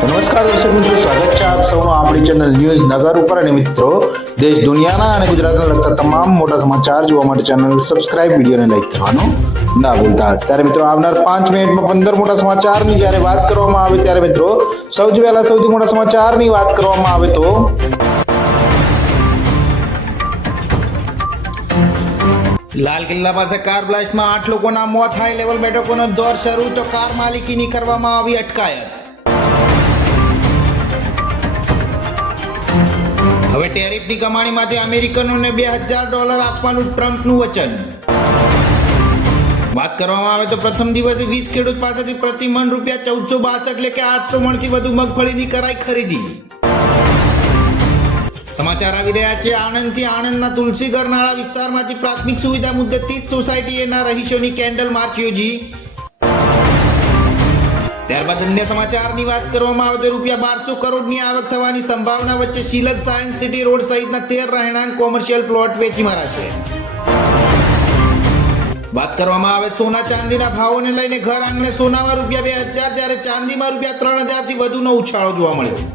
નમસ્કાર દર્શક મિત્રો, સ્વાગત છે આપ સૌનું આપણી ચેનલ ન્યૂઝ નગર ઉપર. અને મિત્રો, દેશ, દુનિયાના અને ગુજરાતના લગતા તમામ મોટા સમાચાર જોવા માટે ચેનલ સબસ્ક્રાઇબ વિડીયોને લાઈક કરવાનું ના ભૂલતા. ત્યારે મિત્રો, આવનાર પાંચ મિનિટમાં પંદર મોટા સમાચારની જ્યારે વાત કરવામાં આવે, ત્યારે મિત્રો, સૌથી પહેલા સૌથી મોટા સમાચારની વાત કરવામાં આવે તો લાલ કિલ્લા પાસે કાર બ્લાસ્ટમાં આઠ લોકોના મોત, હાઈ લેવલ બેઠકોનો દોર શરૂ, તો કાર માલિકીની કરવામાં આવી અટકાયત. ટેરિફની કમાણીમાંથી અમેરિકનોને બે હજાર ડોલર આપવાનું ટ્રમ્પનું વચન. વાત કરવામાં આવે તો પ્રથમ દિવસે વીસ ખેડૂત પાસેથી પ્રતિ મણ રૂપિયા ચૌદસો બાસઠ એટલે કે આઠસો મણથી વધુ મગફળીની કરાઈ ખરીદી. સમાચાર આવી રહ્યા છે આણંદથી આણંદના તુલસીગર નાળા વિસ્તારમાંથી પ્રાથમિક સુવિધા મુદ્દે ત્રીસ સોસાયટીએના રહીશોની કેન્ડલ માર્ચ યોજી. ત્યારબાદ અન્ય સમાચારની વાત કરવામાં આવે તો રૂપિયા બારસો કરોડની આવક થવાની સંભાવના વચ્ચે શીલદ સાયન્સ સિટી રોડ સહિતના તેર રહેણાંક કોમર્શિયલ પ્લોટ વેચી મારાશે વાત કરવામાં આવે સોના ચાંદીના ભાવોને લઈને ઘર આંગણે સોનામાં રૂપિયા બે હજાર જ્યારે ચાંદીમાં રૂપિયા ત્રણ હજારથી વધુનો ઉછાળો જોવા મળ્યો.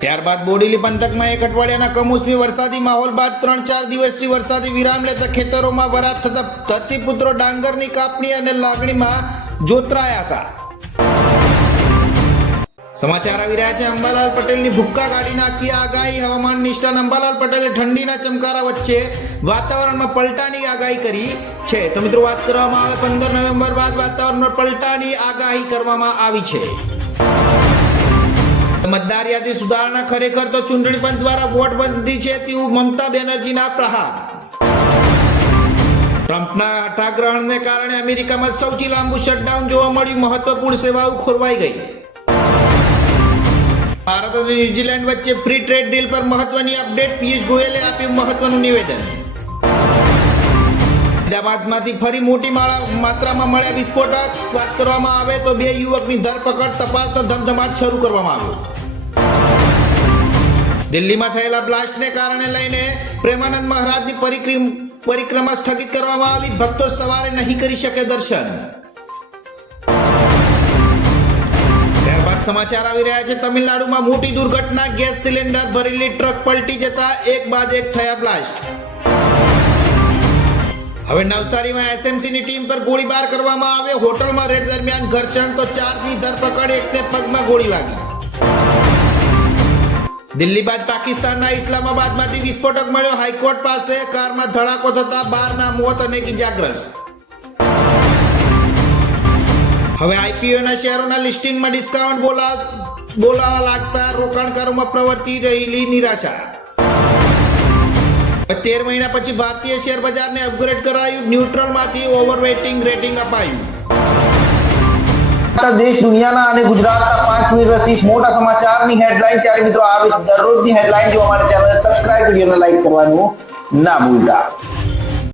ત્યારબાદ બોડેલી પંથકમાં એક અઠવાડિયાના કમોસમી વરસાદી માહોલ બાદ ત્રણ ચાર દિવસથી વરસાદી વિરામ લેતા ખેતરોમાં વરાપ થતા ધરતીપુત્રો ડાંગરની કાપણી અને લાગણીમાં જોતરાયા હતા. સમાચાર આવી રહ્યા છે. અંબાલાલ પટેલની ભુક્કા કાઢી નાખી. આગાહી હવામાન નિષ્ઠાન અંબાલાલ પટેલે ઠંડીના ચમકારા વચ્ચે વાતાવરણમાં પલટાની આગાહી કરી છે. તો મિત્રો, વાત કરવામાં આવે પંદર નવેમ્બર બાદ વાતાવરણમાં પલટાની આગાહી કરવામાં આવી છે. મતદાર યાદી સુધારણા ખરેખર તો ચૂંટણી પંચ દ્વારા વોટ બંધી છે તેવું મમતા બેનર્જીના પ્રહાર. ટ્રમ્પના હટાગ્રહણને કારણે અમેરિકામાં સૌથી લાંબુ શટડાઉન જોવા મળ્યું. મહત્વપૂર્ણ સેવાઓ ખોરવાઈ ગઈ. ભારત અને ન્યુઝીલેન્ડ વચ્ચે ફ્રી ટ્રેડ ડીલ પર મહત્વની અપડેટ પિયુષ ગોયલે આપ્યું મહત્વનું નિવેદન. અમદાવાદમાંથી ફરી મોટી માત્રામાં મળ્યા વિસ્ફોટક. વાત કરવામાં આવે તો બે યુવકની ધરપકડ તપાસનો ધમધમાટ શરૂ કરવામાં આવ્યો. દિલ્હીમાં થયેલા બ્લાસ્ટને કારણે લઈને પ્રેમાનંદ મહારાજની પરિક્રમ પરિક્રમા સ્થગિત કરવામાં આવી. ભક્તો સવારે નહીં કરી શકે દર્શન. ત્યારબાદ સમાચાર આવી રહ્યા છે. તમિલનાડુમાં મોટી દુર્ઘટના. ગેસ સિલિન્ડર ભરેલી ટ્રક પલટી જતા એક બાદ એક થયા બ્લાસ્ટ. હવે નવસારીમાં એસએમસીની ટીમ પર ગોળીબાર કરવામાં આવ્યો. હોટલમાં રેડ દરમિયાન ઘર્ષણ તો ચારની ધરપકડ, એકને પગમાં ગોળી વાગી. દિલ્હી બાદ પાકિસ્તાનના ઇસ્લામાબાદમાંથી વિસ્ફોટક મળ્યો. હાઈકોર્ટ પાસે કારમાં ધડાકો થતા બારના મોત અને ઇજાગ્રસ્ત. હવે આઈપીઓના શેરોના લિસ્ટિંગમાં ડિસ્કાઉન્ટ બોલા, બોલાવા લાગતા રોકાણકારોમાં પ્રવર્તી રહેલી નિરાશા. તેર મહિના પછી ભારતીય શેર બજારને અપગ્રેડ કરાયું. ન્યુટ્રલમાંથી ઓવરવેટિંગ રેટિંગ અપાયું. દેશ દુનિયાના અને ગુજરાતના પાંચ મિનિટથી મોટા સમાચારની હેડલાઇન ત્યારે મિત્રો આવી દરરોજની હેડલાઇન જોવા માટે ચેનલ સબસ્ક્રાઇબ વિડીયોને લાઈક કરવાનું ના ભૂલતા.